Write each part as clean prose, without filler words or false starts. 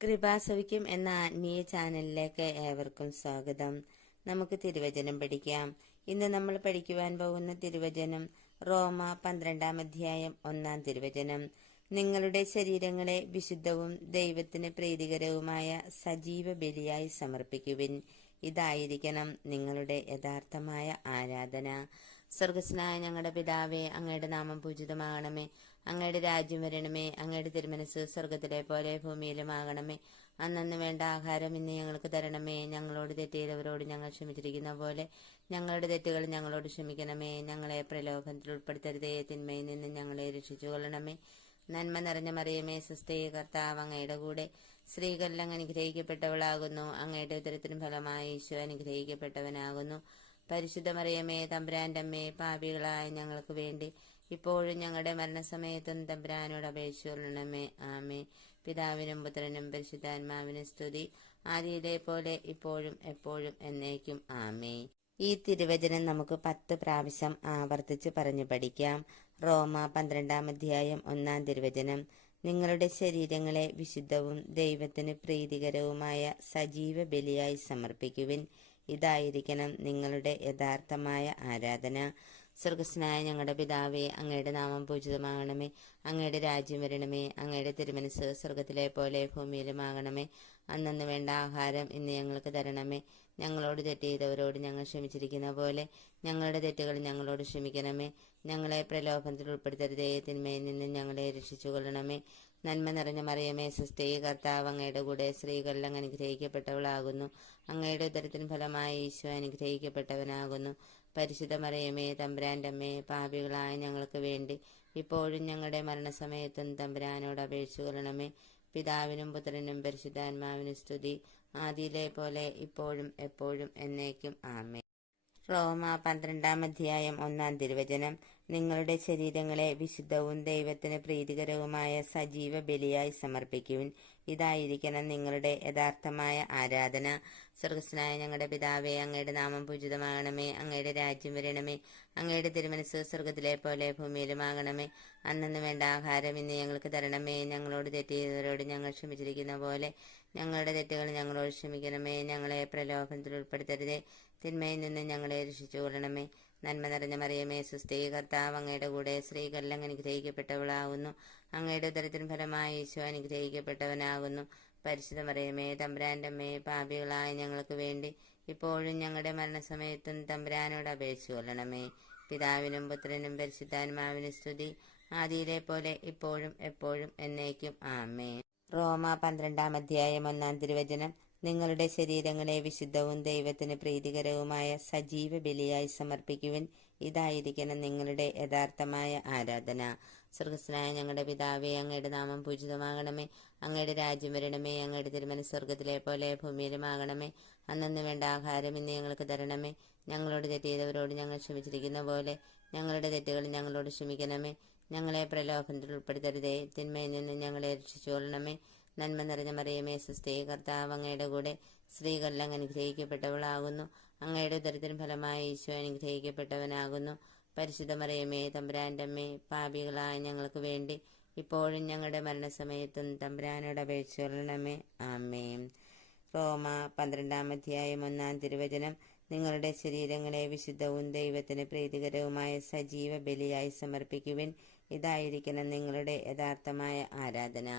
കൃപാസവിക്കും എന്ന ആത്മീയ ചാനലിലേക്ക് ഏവർക്കും സ്വാഗതം. നമുക്ക് തിരുവചനം പഠിക്കാം. ഇന്ന് നമ്മൾ പഠിക്കുവാൻ പോകുന്ന തിരുവചനം റോമ 12-ാം അധ്യായം 1-ാം തിരുവചനം. നിങ്ങളുടെ ശരീരങ്ങളെ വിശുദ്ധവും ദൈവത്തിന് പ്രീതികരവുമായ സജീവ ബലിയായി സമർപ്പിക്കുവിൻ. ഇതായിരിക്കണം നിങ്ങളുടെ യഥാർത്ഥമായ ആരാധന. സ്വർഗസ്നായ ഞങ്ങളുടെ പിതാവേ, അങ്ങയുടെ നാമം പൂജിതമാകണമേ. അങ്ങയുടെ രാജ്യം വരണമേ. അങ്ങയുടെ തിരുമനസ് സ്വർഗത്തിലെ പോലെ ഭൂമിയിലുമാകണമേ. അന്നന്ന് വേണ്ട ആഹാരം ഇന്ന് ഞങ്ങൾക്ക് തരണമേ. ഞങ്ങളോട് തെറ്റ് ചെയ്തവരോട് ഞങ്ങൾ ക്ഷമിച്ചിരിക്കുന്ന പോലെ ഞങ്ങളുടെ തെറ്റുകൾ ഞങ്ങളോട് ക്ഷമിക്കണമേ. ഞങ്ങളെ പ്രലോഭനത്തിൽ ഉൾപ്പെടുത്തരുതേ, തിന്മയിൽ നിന്ന് ഞങ്ങളെ രക്ഷിച്ചുകൊള്ളണമേ. നന്മ നിറഞ്ഞ മറിയമേ, സ്വസ്തി, കർത്താവ് അങ്ങയുടെ കൂടെ സ്ത്രീകളിൽ അങ്ങ് അനുഗ്രഹിക്കപ്പെട്ടവളാകുന്നു. അങ്ങയുടെ ഉദരത്തിനും ഫലമായി ഈശോ അനുഗ്രഹിക്കപ്പെട്ടവനാകുന്നു. പരിശുദ്ധ മറിയമേ, തമ്പുരാന്റെ അമ്മേ, പാപികളായ ഞങ്ങൾക്ക് വേണ്ടി ഇപ്പോഴും ഞങ്ങളുടെ മരണസമയത്തും തമ്പുരാനോട് അപേക്ഷിച്ചുകൊള്ളണമേ. ആമേ. പിതാവിനും പുത്രനും പരിശുദ്ധാത്മാവിനും സ്തുതി, ആദിയിലെ പോലെ ഇപ്പോഴും എപ്പോഴും എന്നേക്കും. ആമേ. ഈ തിരുവചനം നമുക്ക് 10 പ്രാവശ്യം ആവർത്തിച്ച് പറഞ്ഞു പഠിക്കാം. റോമ 12-ാം അധ്യായം 1-ാം തിരുവചനം. നിങ്ങളുടെ ശരീരങ്ങളെ വിശുദ്ധവും ദൈവത്തിന് പ്രീതികരവുമായ സജീവ ബലിയായി സമർപ്പിക്കുവിൻ. ഇതായിരിക്കണം നിങ്ങളുടെ യഥാർത്ഥമായ ആരാധന. സ്വർഗസ്നായ ഞങ്ങളുടെ പിതാവേ, അങ്ങയുടെ നാമം പൂജിതമാകണമേ. അങ്ങയുടെ രാജ്യം വരണമേ. അങ്ങയുടെ തിരുമനസ് സ്വർഗത്തിലെ പോലെ ഭൂമിയിലുമാകണമേ. അന്നന്ന് വേണ്ട ആഹാരം ഇന്ന് ഞങ്ങൾക്ക് തരണമേ. ഞങ്ങളോട് തെറ്റ് ചെയ്തവരോട് ഞങ്ങൾ ക്ഷമിച്ചിരിക്കുന്ന പോലെ ഞങ്ങളുടെ തെറ്റുകൾ ഞങ്ങളോട് ക്ഷമിക്കണമേ. ഞങ്ങളെ പ്രലോഭനത്തിൽ ഉൾപ്പെടുത്തരുതേ, തിന്മയിൽ നിന്ന് ഞങ്ങളെ രക്ഷിച്ചുകൊള്ളണമേ. നന്മ നിറഞ്ഞ മറിയമേ, സ്വസ്തി, കർത്താവ് അങ്ങയുടെ കൂടെ സ്ത്രീകളിൽ അങ്ങ് അനുഗ്രഹിക്കപ്പെട്ടവളാകുന്നു. അങ്ങയുടെ ഉദരത്തിന് ഫലമായി ഈശോ അനുഗ്രഹിക്കപ്പെട്ടവനാകുന്നു. പരിശുദ്ധ മറിയമേ, തമ്പുരാന്റെ അമ്മേ, പാപികളായ ഞങ്ങൾക്ക് വേണ്ടി ഇപ്പോഴും ഞങ്ങളുടെ മരണസമയത്തും തമ്പുരാനോട് അപേക്ഷിച്ചുകൊള്ളണമേ. പിതാവിനും പുത്രനും പരിശുദ്ധാത്മാവിനും സ്തുതി, ആദിയിലെ പോലെ ഇപ്പോഴും എപ്പോഴും എന്നേക്കും. ആമേ. റോമ 12-ാം അധ്യായം 1-ാം തിരുവചനം. നിങ്ങളുടെ ശരീരങ്ങളെ വിശുദ്ധവും ദൈവത്തിന് പ്രീതികരവുമായ സജീവ ബലിയായി സമർപ്പിക്കുവിൻ. ഇതായിരിക്കണം നിങ്ങളുടെ യഥാർത്ഥമായ ആരാധന. സ്വർഗസ്നായ ഞങ്ങളുടെ പിതാവേ, അങ്ങയുടെ നാമം പൂജിതമാകണമേ. അങ്ങയുടെ രാജ്യം വരണമേ. അങ്ങയുടെ തിരുമനസ് സ്വർഗത്തിലെ പോലെ ഭൂമിയിലുമാകണമേ. അന്നന്ന് വേണ്ട ആഹാരം ഇന്ന് ഞങ്ങൾക്ക് തരണമേ. ഞങ്ങളോട് തെറ്റ് ചെയ്തവരോട് ഞങ്ങൾ ക്ഷമിച്ചിരിക്കുന്ന പോലെ ഞങ്ങളുടെ തെറ്റുകൾ ഞങ്ങളോട് ക്ഷമിക്കണമേ. ഞങ്ങളെ പ്രലോഭനത്തിൽ ഉൾപ്പെടുത്തരുതേ, തിന്മയിൽ നിന്ന് ഞങ്ങളെ രക്ഷിച്ചുകൊള്ളണമേ. നന്മ നിറഞ്ഞ മറിയമേ, സ്വസ്തി, കർത്താവ് അങ്ങയുടെ കൂടെ സ്ത്രീകളിൽ അങ്ങ് അനുഗ്രഹിക്കപ്പെട്ടവളാകുന്നു. അങ്ങയുടെ ഉദരത്തിന് ഫലമായി ഈശോ അനുഗ്രഹിക്കപ്പെട്ടവനാകുന്നു. പരിശുദ്ധ മറിയമേ, തമ്പുരാന്റെ അമ്മേ, പാപികളായ ഞങ്ങൾക്ക് വേണ്ടി ഇപ്പോഴും ഞങ്ങളുടെ മരണസമയത്തും തമ്പുരാനോട് അപേക്ഷിച്ചുകൊള്ളണമേ. പിതാവിനും പുത്രനും പരിശുദ്ധാത്മാവിനും സ്തുതി, ആദിയിലെ പോലെ ഇപ്പോഴും എപ്പോഴും എന്നേക്കും. ആമേ. റോമ 12-ാം അധ്യായം 1-ാം തിരുവചനം. നിങ്ങളുടെ ശരീരങ്ങളെ വിശുദ്ധവും ദൈവത്തിന് പ്രീതികരവുമായ സജീവ ബലിയായി സമർപ്പിക്കുവിൻ. ഇതായിരിക്കണം നിങ്ങളുടെ യഥാർത്ഥമായ ആരാധന. സ്വർഗസ്നായ ഞങ്ങളുടെ പിതാവേ, അങ്ങയുടെ നാമം പൂജിതമാകണമേ. അങ്ങയുടെ രാജ്യം വരണമേ. അങ്ങയുടെ തിരുമനസ് സ്വർഗത്തിലെ പോലെ ഭൂമിയിലുമാകണമേ. അന്നന്ന് വേണ്ട ആഹാരം ഇന്ന് ഞങ്ങൾക്ക് തരണമേ. ഞങ്ങളോട് തെറ്റ് ചെയ്തവരോട് ഞങ്ങൾ ക്ഷമിച്ചിരിക്കുന്ന പോലെ ഞങ്ങളുടെ തെറ്റുകൾ ഞങ്ങളോട് ക്ഷമിക്കണമേ. ഞങ്ങളെ പ്രലോഭനത്തിൽ ഉൾപ്പെടുത്തരുതേ, തിന്മയിൽ നിന്ന് ഞങ്ങളെ രക്ഷിച്ചുകൊള്ളണമേ. നന്മ നിറഞ്ഞ മറിയമേ, സ്വസ്തി, കർത്താവ് അങ്ങയുടെ കൂടെ സ്ത്രീകളിൽ അങ്ങ് അനുഗ്രഹിക്കപ്പെട്ടവളാകുന്നു. അങ്ങയുടെ ഉദരത്തിന് ഫലമായി ഈശോ അനുഗ്രഹിക്കപ്പെട്ടവനാകുന്നു. പരിശുദ്ധ മറിയമേ, തമ്പുരാന്റെ അമ്മേ, പാപികളായ ഞങ്ങൾക്ക് വേണ്ടി ഇപ്പോഴും ഞങ്ങളുടെ മരണസമയത്തും തമ്പുരാനോട് അപേക്ഷിച്ചുകൊള്ളണമേ. ആമേ. റോമ 12-ാം അധ്യായം 1-ാം തിരുവചനം. നിങ്ങളുടെ ശരീരങ്ങളെ വിശുദ്ധവും ദൈവത്തിന് പ്രീതികരവുമായ സജീവ ബലിയായി സമർപ്പിക്കുവിൻ. ഇതായിരിക്കണം നിങ്ങളുടെ യഥാർത്ഥമായ ആരാധന.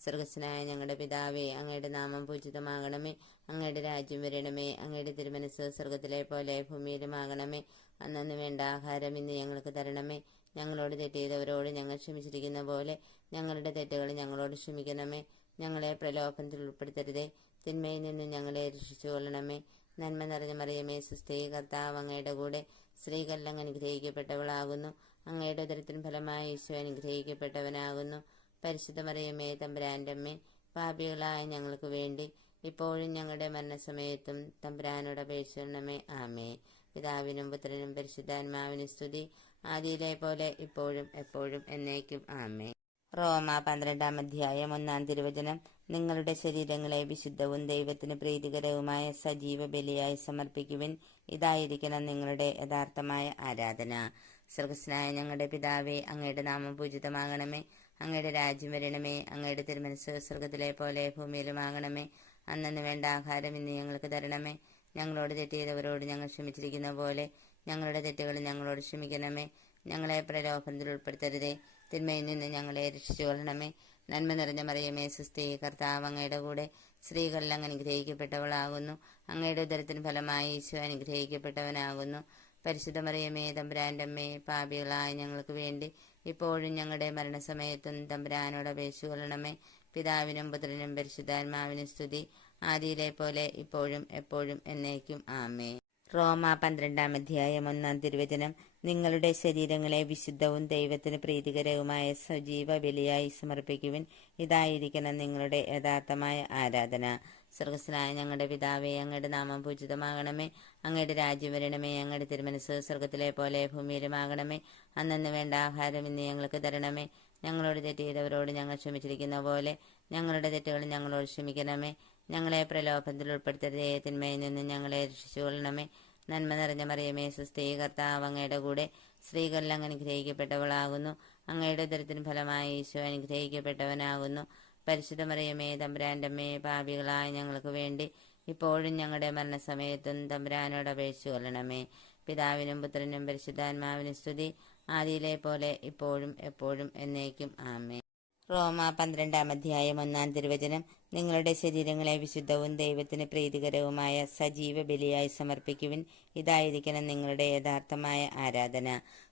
സ്വർഗസ്നായ ഞങ്ങളുടെ പിതാവേ, അങ്ങയുടെ നാമം പൂജിതമാകണമേ. അങ്ങയുടെ രാജ്യം വരണമേ. അങ്ങയുടെ തിരുമനസ് സ്വർഗത്തിലെ പോലെ ഭൂമിയിലുമാകണമേ. അന്നന്ന് വേണ്ട ആഹാരം ഇന്ന് ഞങ്ങൾക്ക് തരണമേ. ഞങ്ങളോട് തെറ്റ് ചെയ്തവരോട് ഞങ്ങൾ ക്ഷമിച്ചിരിക്കുന്ന പോലെ ഞങ്ങളുടെ തെറ്റുകൾ ഞങ്ങളോട് ക്ഷമിക്കണമേ. ഞങ്ങളെ പ്രലോഭനത്തിൽ ഉൾപ്പെടുത്തരുതേ, തിന്മയിൽ നിന്ന് ഞങ്ങളെ രക്ഷിച്ചുകൊള്ളണമേ. നന്മ നിറഞ്ഞ മറിയമേ, സ്വസ്തി, കർത്താവ് അങ്ങയുടെ കൂടെ സ്ത്രീകളിൽ അങ്ങ് അനുഗ്രഹിക്കപ്പെട്ടവളാകുന്നു. അങ്ങയുടെ ഉദരത്തിന് ഫലമായി ഈശോ അനുഗ്രഹിക്കപ്പെട്ടവനാകുന്നു. പരിശുദ്ധ മറിയമേ, തമ്പുരാന്റെ അമ്മേ, പാപികളായ ഞങ്ങൾക്ക് വേണ്ടി ഇപ്പോഴും ഞങ്ങളുടെ മരണസമയത്തും തമ്പുരാനോട് അപേക്ഷിച്ചുകൊള്ളണമേ. ആമേ. പിതാവിനും പുത്രനും പരിശുദ്ധാത്മാവിനും സ്തുതി, ആദിയിലെ പോലെ ഇപ്പോഴും എപ്പോഴും എന്നേക്കും. ആമേ. റോമ 12-ാം അധ്യായം 1-ാം തിരുവചനം. നിങ്ങളുടെ ശരീരങ്ങളെ വിശുദ്ധവും ദൈവത്തിന് പ്രീതികരവുമായ സജീവ ബലിയായി സമർപ്പിക്കുവിൻ. ഇതായിരിക്കണം നിങ്ങളുടെ യഥാർത്ഥമായ ആരാധന. സ്വർഗസ്നായ ഞങ്ങളുടെ പിതാവേ, അങ്ങയുടെ നാമം പൂജിതമാകണമേ. അങ്ങയുടെ രാജ്യം വരണമേ. അങ്ങയുടെ തിരുമനസ്സ് സ്വർഗത്തിലെ പോലെ ഭൂമിയിലുമാകണമേ. അന്നന്ന് വേണ്ട ആഹാരം ഇന്ന് ഞങ്ങൾക്ക് തരണമേ. ഞങ്ങളോട് തെറ്റ് ചെയ്തവരോട് ഞങ്ങൾ ക്ഷമിച്ചിരിക്കുന്ന പോലെ ഞങ്ങളുടെ തെറ്റുകൾ ഞങ്ങളോട് ക്ഷമിക്കണമേ. ഞങ്ങളെ പ്രലോഭനത്തിൽ ഉൾപ്പെടുത്തരുതേ, തിന്മയിൽ നിന്ന് ഞങ്ങളെ രക്ഷിച്ചു കൊള്ളണമേ. നന്മ നിറഞ്ഞ മറിയമേ സുസ്ഥി, കർത്താവ് അങ്ങയുടെ കൂടെ സ്ത്രീകളിൽ അങ്ങ് അനുഗ്രഹിക്കപ്പെട്ടവളാകുന്നു. അങ്ങയുടെ ഉദരത്തിന് ഫലമായി ഈശോ അനുഗ്രഹിക്കപ്പെട്ടവനാകുന്നു. പരിശുദ്ധ മറിയമേ തമ്പുരാൻ്റെ അമ്മേ, പാപികളായ ഞങ്ങൾക്ക് വേണ്ടി ഇപ്പോഴും ഞങ്ങളുടെ മരണസമയത്തും തമ്പുരാനോട് അപേക്ഷിച്ചു കൊള്ളണമേ. പിതാവിനും പുത്രനും പരിശുദ്ധാത്മാവിനും സ്തുതി, ആദിയിലെ പോലെ ഇപ്പോഴും എപ്പോഴും എന്നേക്കും ആമേൻ. റോമ 12-ാം തിരുവചനം. നിങ്ങളുടെ ശരീരങ്ങളെ വിശുദ്ധവും ദൈവത്തിന് പ്രീതികരവുമായ സജീവ ബലിയായി സമർപ്പിക്കുവിൻ. ഇതായിരിക്കണം നിങ്ങളുടെ യഥാർത്ഥമായ ആരാധന. സ്വർഗസ്ഥനായ ഞങ്ങളുടെ പിതാവേ, അങ്ങയുടെ നാമം പൂജിതമാകണമേ. അങ്ങയുടെ രാജ്യം വരണമേ. അങ്ങയുടെ തിരുമനസ്സ് സ്വർഗത്തിലെ പോലെ ഭൂമിയിലുമാകണമേ. അന്നന്ന് വേണ്ട ആഹാരം ഇന്ന് ഞങ്ങൾക്ക് തരണമേ. ഞങ്ങളോട് തെറ്റ് ചെയ്തവരോട് ഞങ്ങൾ ക്ഷമിച്ചിരിക്കുന്ന പോലെ ഞങ്ങളുടെ തെറ്റുകൾ ഞങ്ങളോട് ക്ഷമിക്കണമേ. ഞങ്ങളെ പ്രലോഭനത്തിൽ ഉൾപ്പെടുത്തരുതേ, തിന്മയിൽ നിന്ന് ഞങ്ങളെ രക്ഷിച്ചു കൊള്ളണമേ. നന്മ നിറഞ്ഞ മറിയമേ സുസ്ഥി, കർത്താവ് അങ്ങയുടെ കൂടെ സ്ത്രീകളിൽ അങ്ങ് അനുഗ്രഹിക്കപ്പെട്ടവളാകുന്നു. അങ്ങയുടെ ഉദരത്തിന് ഫലമായി ഈശോ അനുഗ്രഹിക്കപ്പെട്ടവനാകുന്നു. പരിശുദ്ധ മറിയമേ തമ്പുരാൻ്റെ അമ്മേ, പാപികളായ ഞങ്ങൾക്ക് വേണ്ടി ഇപ്പോഴും ഞങ്ങളുടെ മരണസമയത്തും തമ്പുരാനോട് അപേക്ഷിച്ചു കൊള്ളണമേ. പിതാവിനും പുത്രനും പരിശുദ്ധാത്മാവിനും സ്തുതി, ആദിയിലെ പോലെ ഇപ്പോഴും എപ്പോഴും എന്നേക്കും ആമേൻ. റോമ 12-ാം തിരുവചനം. നിങ്ങളുടെ ശരീരങ്ങളെ വിശുദ്ധവും ദൈവത്തിന് പ്രീതികരവുമായ സജീവ ബലിയായി സമർപ്പിക്കുവിൻ. ഇതായിരിക്കണം നിങ്ങളുടെ യഥാർത്ഥമായ ആരാധന.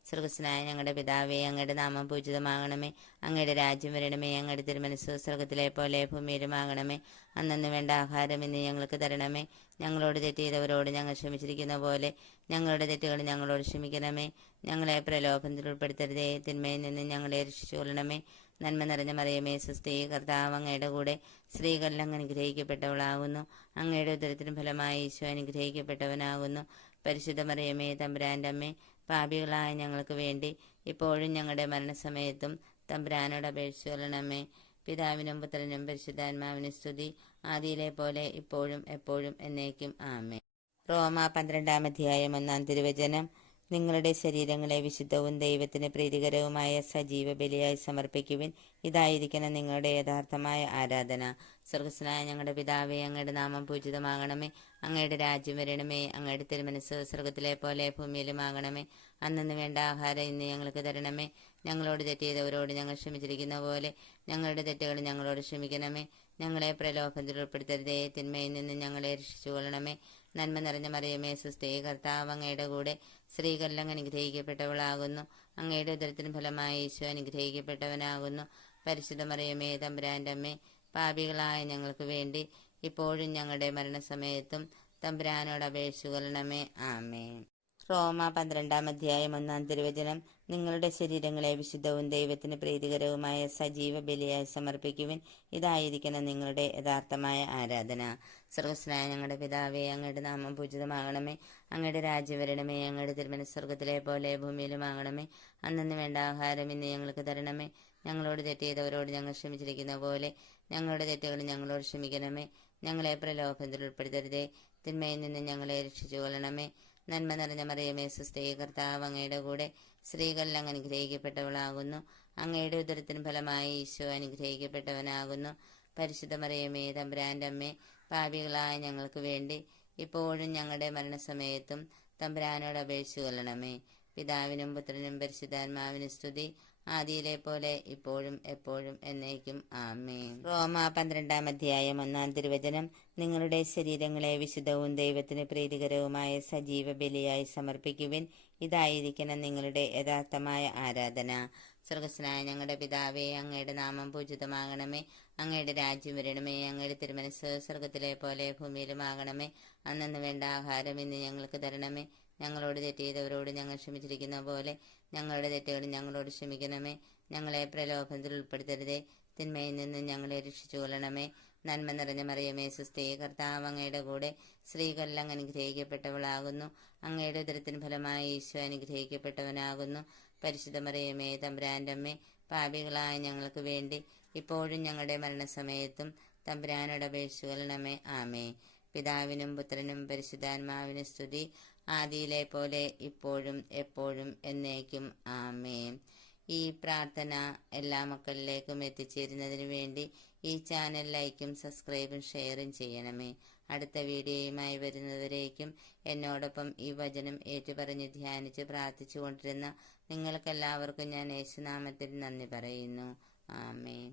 സ്വർഗസ്വനായ ഞങ്ങളുടെ പിതാവേ, അങ്ങയുടെ നാമം പൂജിതമാകണമേ. അങ്ങയുടെ രാജ്യം വരണമേ. അങ്ങയുടെ തിരുമനസ്സ് സ്വർഗത്തിലെ പോലെ ഭൂമിയിലുമാകണമേ. അന്നന്ന് വേണ്ട ആഹാരം ഇന്ന് ഞങ്ങൾക്ക് തരണമേ. ഞങ്ങളോട് തെറ്റ് ചെയ്തവരോട് ഞങ്ങൾ ക്ഷമിച്ചിരിക്കുന്ന പോലെ ഞങ്ങളുടെ തെറ്റുകൾ ഞങ്ങളോട് ക്ഷമിക്കണമേ. ഞങ്ങളെ പ്രലോഭനത്തിൽ ഉൾപ്പെടുത്തരുതേ, തിന്മയിൽ നിന്ന് ഞങ്ങളെ രക്ഷിച്ചു കൊള്ളണമേ. നന്മ നിറഞ്ഞ മറിയമേ സുസ്ഥി, കർത്താവ് അങ്ങയുടെ കൂടെ സ്ത്രീകളിൽ അങ്ങ് അനുഗ്രഹിക്കപ്പെട്ടവളാകുന്നു. അങ്ങയുടെ ഉദരത്തിന് ഫലമായി ഈശോ അനുഗ്രഹിക്കപ്പെട്ടവനാകുന്നു. പരിശുദ്ധ മറിയമേ തമ്പുരാൻ്റെ അമ്മേ, പാപികളായ ഞങ്ങൾക്ക് വേണ്ടി ഇപ്പോഴും ഞങ്ങളുടെ മരണസമയത്തും തമ്പുരാനോട് അപേക്ഷിച്ചു കൊള്ളണമേ. പിതാവിനും പുത്രനും പരിശുദ്ധാത്മാവിനും സ്തുതി, ആദിയിലെ പോലെ ഇപ്പോഴും എപ്പോഴും എന്നേക്കും ആമേൻ. റോമ 12-ാം തിരുവചനം. നിങ്ങളുടെ ശരീരങ്ങളെ വിശുദ്ധവും ദൈവത്തിന് പ്രീതികരവുമായ സജീവ ബലിയായി സമർപ്പിക്കുവിൻ. ഇതായിരിക്കണം നിങ്ങളുടെ യഥാർത്ഥമായ ആരാധന. സ്വർഗസ്വനായ ഞങ്ങളുടെ പിതാവേ, അങ്ങയുടെ നാമം പൂജിതമാകണമേ. അങ്ങയുടെ രാജ്യം വരണമേ. അങ്ങയുടെ തിരുമനസ്സ് സ്വർഗത്തിലെ പോലെ ഭൂമിയിലുമാകണമേ. അന്നന്ന് വേണ്ട ആഹാരം ഇന്ന് ഞങ്ങൾക്ക് തരണമേ. ഞങ്ങളോട് തെറ്റ് ചെയ്തവരോട് ഞങ്ങൾ ക്ഷമിച്ചിരിക്കുന്ന പോലെ ഞങ്ങളുടെ തെറ്റുകൾ ഞങ്ങളോട് ക്ഷമിക്കണമേ. ഞങ്ങളെ പ്രലോഭനത്തിൽ ഉൾപ്പെടുത്തരുതേ, തിന്മയിൽ നിന്ന് ഞങ്ങളെ രക്ഷിച്ചു കൊള്ളണമേ. നന്മ നിറഞ്ഞ മറിയമേ സുസ്ഥി, കർത്താവ് അങ്ങയുടെ കൂടെ സ്ത്രീകളിൽ അങ്ങ് അനുഗ്രഹിക്കപ്പെട്ടവളാകുന്നു. അങ്ങയുടെ ഉദരത്തിന് ഫലമായി ഈശോ അനുഗ്രഹിക്കപ്പെട്ടവനാകുന്നു. പരിശുദ്ധ മറിയമേ തമ്പുരാൻ്റെ അമ്മേ, പാപികളായ ഞങ്ങൾക്ക് വേണ്ടി ഇപ്പോഴും ഞങ്ങളുടെ മരണസമയത്തും തമ്പുരാനോട് അപേക്ഷിച്ചു കൊള്ളണമേ. ആമേൻ. റോമ 12-ാം തിരുവചനം. നിങ്ങളുടെ ശരീരങ്ങളെ വിശുദ്ധവും ദൈവത്തിന് പ്രീതികരവുമായ സജീവ ബലിയായി സമർപ്പിക്കുവിൻ. ഇതായിരിക്കണം നിങ്ങളുടെ യഥാർത്ഥമായ ആരാധന. സ്വർഗസ്വനായ ഞങ്ങളുടെ പിതാവേ, അങ്ങയുടെ നാമം പൂജിതമാകണമേ. അങ്ങയുടെ രാജ്യം വരണമേ. അങ്ങയുടെ തിരുമനസ്സ് സ്വർഗത്തിലെ പോലെ ഭൂമിയിലുമാകണമേ. അന്നന്ന് വേണ്ട ആഹാരം ഇന്ന് ഞങ്ങൾക്ക് തരണമേ. ഞങ്ങളോട് തെറ്റ് ചെയ്തവരോട് ഞങ്ങൾ ക്ഷമിച്ചിരിക്കുന്ന പോലെ ഞങ്ങളുടെ തെറ്റുകൾ ഞങ്ങളോട് ക്ഷമിക്കണമേ. ഞങ്ങളെ പ്രലോഭനത്തിൽ ഉൾപ്പെടുത്തരുതേ, തിന്മയിൽ നിന്ന് ഞങ്ങളെ രക്ഷിച്ചു കൊള്ളണമേ. നന്മ നിറഞ്ഞ മറിയമേ സുസ്ഥി, കർത്താവ് അങ്ങയുടെ കൂടെ സ്ത്രീകളിൽ അങ്ങ് അനുഗ്രഹിക്കപ്പെട്ടവളാകുന്നു. അങ്ങയുടെ ഉദരത്തിന് ഫലമായി ഈശോ അനുഗ്രഹിക്കപ്പെട്ടവനാകുന്നു. പരിശുദ്ധ മറിയമേ തമ്പുരാൻ്റെ അമ്മേ, പാപികളായ ഞങ്ങൾക്ക് വേണ്ടി ഇപ്പോഴും ഞങ്ങളുടെ മരണസമയത്തും തമ്പുരാനോട് അപേക്ഷിച്ചു കൊള്ളണമേ. പിതാവിനും പുത്രനും പരിശുദ്ധാത്മാവിനും സ്തുതി, ആദിയിലെ പോലെ ഇപ്പോഴും എപ്പോഴും എന്നേക്കും ആമേൻ. റോമ 12-ാം തിരുവചനം. നിങ്ങളുടെ ശരീരങ്ങളെ വിശുദ്ധവും ദൈവത്തിന് പ്രീതികരവുമായ സജീവ ബലിയായി സമർപ്പിക്കുവിൻ. ഇതായിരിക്കണം നിങ്ങളുടെ യഥാർത്ഥമായ ആരാധന. സ്വർഗസ്വനായ ഞങ്ങളുടെ പിതാവേ, അങ്ങയുടെ നാമം പൂജിതമാകണമേ. അങ്ങയുടെ രാജ്യം വരണമേ. അങ്ങയുടെ തിരുമനസ്സ് സ്വർഗത്തിലെ പോലെ ഭൂമിയിലുമാകണമേ. അന്നന്ന് വേണ്ട ആഹാരം ഇന്ന് ഞങ്ങൾക്ക് തരണമേ. ഞങ്ങളോട് തെറ്റ് ചെയ്തവരോട് ഞങ്ങൾ ക്ഷമിച്ചിരിക്കുന്ന പോലെ ഞങ്ങളുടെ തെറ്റുകൾ ഞങ്ങളോട് ക്ഷമിക്കണമേ. ഞങ്ങളെ പ്രലോഭനത്തിൽ ഉൾപ്പെടുത്തരുതേ, തിന്മയിൽ നിന്ന് ഞങ്ങളെ രക്ഷിച്ചു കൊള്ളണമേ. നന്മ നിറഞ്ഞ മറിയമേ സുസ്ഥി, കർത്താവ് അങ്ങയുടെ കൂടെ സ്ത്രീകളിൽ അങ്ങ് അനുഗ്രഹിക്കപ്പെട്ടവളാകുന്നു. അങ്ങയുടെ ഉദരത്തിന് ഫലമായി ഈശോ അനുഗ്രഹിക്കപ്പെട്ടവനാകുന്നു. പരിശുദ്ധ മറിയമേ തമ്പുരാൻ്റെ അമ്മേ, പാപികളായ ഞങ്ങൾക്ക് വേണ്ടി ഇപ്പോഴും ഞങ്ങളുടെ മരണസമയത്തും തമ്പുരാനോട് അപേക്ഷിച്ചു കൊള്ളണമേ. ആമേ. പിതാവിനും പുത്രനും പരിശുദ്ധാത്മാവിനും സ്തുതി, ആദിയിലെ പോലെ ഇപ്പോഴും എപ്പോഴും എന്നേക്കും ആമേൻ. ഈ പ്രാർത്ഥന എല്ലാ മക്കളിലേക്കും എത്തിച്ചേരുന്നതിന് വേണ്ടി ഈ ചാനൽ ലൈക്കും സബ്സ്ക്രൈബും ഷെയറും ചെയ്യണമേ. അടുത്ത വീഡിയോയുമായി വരുന്നവരേക്കും എന്നോടൊപ്പം ഈ വചനം ഏറ്റുപറഞ്ഞ് ധ്യാനിച്ച് പ്രാർത്ഥിച്ചു കൊണ്ടിരുന്ന നിങ്ങൾക്കെല്ലാവർക്കും ഞാൻ യേശുനാമത്തിൽ നന്ദി പറയുന്നു. ആമേൻ.